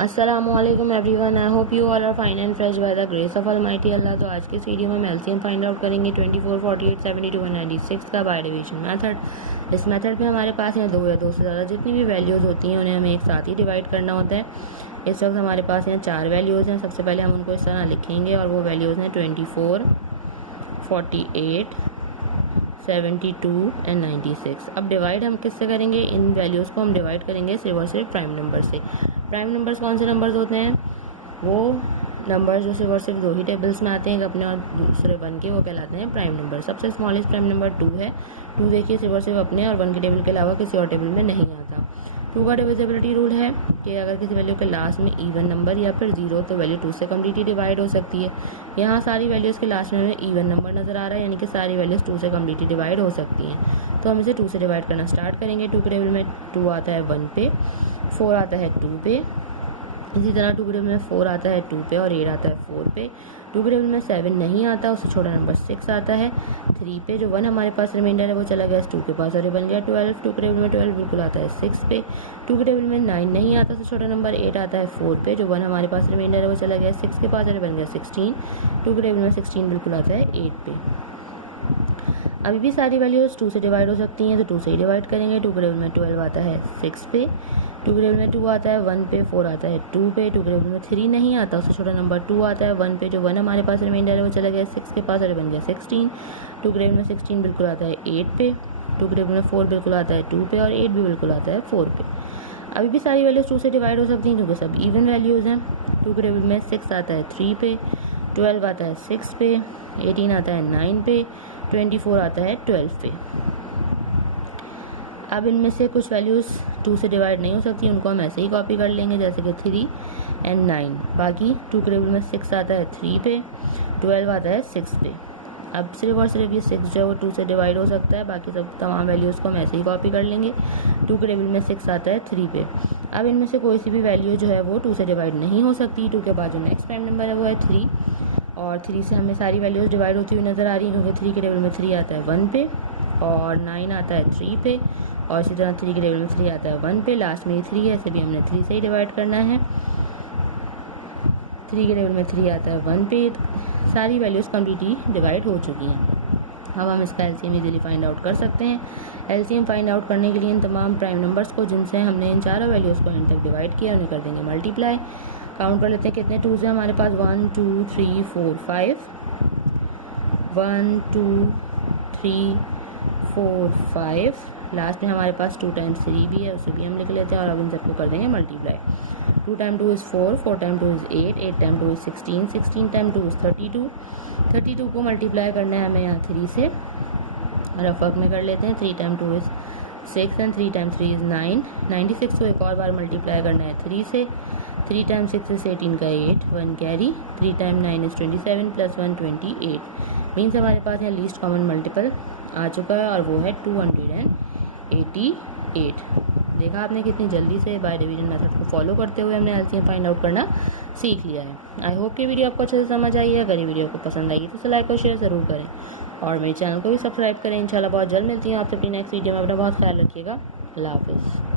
अस्सलामुअलैकुम everyone, I hope you all are fine and fresh by the grace of almighty Allah. तो आज के इस वीडियो में हम एलसीएम फाइंड आउट करेंगे 24, 48, 72 और 96 का बाय डिवीजन मेथड। इस मेथड में हमारे पास यहाँ दो या दो से ज़्यादा जितनी भी वैल्यूज़ होती हैं उन्हें हमें एक साथ ही डिवाइड करना होता है। इस वक्त हमारे पास यहाँ चार वैल्यूज़ हैं। सबसे पहले हम उनको इस तरह लिखेंगे और वो वैल्यूज़ हैं 24, 48, 72 एंड 96। अब डिवाइड हम किससे करेंगे? इन वैल्यूज़ को हम डिवाइड करेंगे सिर्फ और सिर्फ प्राइम नंबर से। प्राइम नंबर्स कौन से नंबर्स होते हैं? वो नंबर्स जो सिर्फ और सिर्फ दो ही टेबल्स में आते हैं, एक अपने और दूसरे वन के, वो कहलाते हैं प्राइम नंबर। सबसे स्मॉलेस्ट प्राइम नंबर 2 है। 2 देखिए सिर्फ और सिर्फ अपने और वन के टेबल के अलावा किसी और टेबल में नहीं आता। 2 का डिविजिबिलिटी रूल है कि अगर किसी वैल्यू के लास्ट में इवन नंबर या फिर 0 तो वैल्यू 2 से कम्प्लीटली डिवाइड हो सकती है। यहाँ सारी वैल्यूज़ के लास्ट में हमें इवन नंबर नज़र आ रहा है, यानी कि सारी वैल्यूज़ 2 से कम्प्लीटली डिवाइड हो सकती हैं। तो हम इसे 2 से डिवाइड करना स्टार्ट करेंगे। 2 के टेबल में 2 आता है 1 पे, 4 आता है 2 पे, इसी तरह 2 के टेबल में 4 आता है 2 पे और 8 आता है 4 पे। 2 के टेबल में 7 नहीं आता, उससे छोटा नंबर 6 आता है 3 पे। जो 1 हमारे पास रिमाइंडर है वो चला गया 2 के पास और ये बन गया 12। 2 के टेबल में 12 बिल्कुल आता है 6 पे। 2 के टेबल में 9 नहीं आता, उससे छोटा नंबर 8 आता है 4 पे। जो 1 हमारे पास रिमाइंडर है वो चला गया 6 के पास और ये बन गया 16। 2 के टेबल में 16 बिल्कुल आता है 8 पे। अभी भी सारी वैल्यूज़ 2 से डिवाइड हो सकती हैं, तो 2 से ही डिवाइड करेंगे। 2 के टेबल में 12 आता है 6 पे। 2 के टेबल में 2 आता है 1 पे, 4 आता है 2 पे। 2 के टेबल में 3 नहीं आता, उससे छोटा नंबर 2 आता है 1 पे। जो 1 हमारे पास रिमाइंडर है वो चला गया 6 के पास और बन गया 16। 2 के टेबल में 16 बिल्कुल आता है 8 पे। 2 के टेबल में 4 बिल्कुल आता है 2 पे और 8 भी बिल्कुल आता है 4 पे। अभी भी सारी वैल्यूज़ 2 से डिवाइड हो सकती हैं क्योंकि सब इवन वैल्यूज़ हैं। 2 के टेबल में 6 आता है 3 पे, 12 आता है 6 पे, 18 आता है 9 पे, 24 आता है 12 पे। अब इनमें से कुछ वैल्यूज़ 2 से डिवाइड नहीं हो सकती, उनको हम ऐसे ही कॉपी कर लेंगे, जैसे कि 3 एंड 9। बाकी 2 के टेबल में 6 आता है 3 पे, 12 आता है 6 पे। अब सिर्फ और सिर्फ ये 6 जो है वो 2 से डिवाइड हो सकता है, बाकी सब तमाम वैल्यूज़ को हम ऐसे ही कॉपी कर लेंगे। 2 के टेबल में 6 आता है 3 पे। अब इनमें से कोई सी भी वैल्यू जो है वो 2 से डिवाइड नहीं हो सकती। 2 के बाद जो नेक्स्ट प्राइम नंबर है वो है 3 और 3 से हमें सारी वैल्यूज़ डिवाइड होती हुई नज़र आ रही है क्योंकि 3 के टेबल में 3 आता है 1 पे और 9 आता है 3 पे और इसी तरह 3 के टेबल में 3 आता है 1 पे। लास्ट में ये 3 है, इसे भी हमने 3 से ही डिवाइड करना है। 3 के टेबल में 3 आता है 1 पे। सारी वैल्यूज़ कम्प्लीटली डिवाइड हो चुकी हैं। अब हम इसका एलसीएम इजीली फाइंड आउट कर सकते हैं। एलसीएम फाइंड आउट करने के लिए इन तमाम प्राइम नंबर्स को जिनसे हमने इन चारों वैल्यूज़ को एंड तक डिवाइड किया उन्हें कर देंगे मल्टीप्लाई। काउंट कर लेते हैं कितने 2s हैं हमारे पास। 1 2 3 4 5, 1 2 3 4 5। लास्ट में हमारे पास 2 टाइम्स 3 भी है, उसे भी हम लिख लेते हैं और अब इन सबको कर देंगे multiply. 2 time 2 is 4, 4 time 2 is 8, 8 time 2 is 16, 16 time 2 is 32। 32 को मल्टीप्लाई करना है हमें यहाँ 3 से, रफ वर्क में कर लेते हैं। 3 time 2 is 6 and 3 time 3 is 9। 96 को एक और बार मल्टीप्लाई करना है 3 से। 3 टाइम 6 इज़ 18 का 8, 1 carry. 3 time 9 is 27 plus 1 28। Means हमारे पास यहाँ लीस्ट कॉमन मल्टीपल आ चुका है और वो है 288। देखा आपने कितनी जल्दी से बाय डिवीजन मेथड को फॉलो करते हुए हमने एलसीएम फाइंड आउट करना सीख लिया है। आई होप कि वीडियो आपको अच्छे से समझ आई है। अगर ये वीडियो आपको पसंद आएगी तो इसे लाइक और शेयर ज़रूर करें और मेरे चैनल को भी सब्सक्राइब करें। इंशाल्लाह बहुत जल्द मिलती हूँ आपसे अपनी नेक्स्ट वीडियो में। अपना बहुत ख्याल रखिएगा। अल्लाह हाफिज़।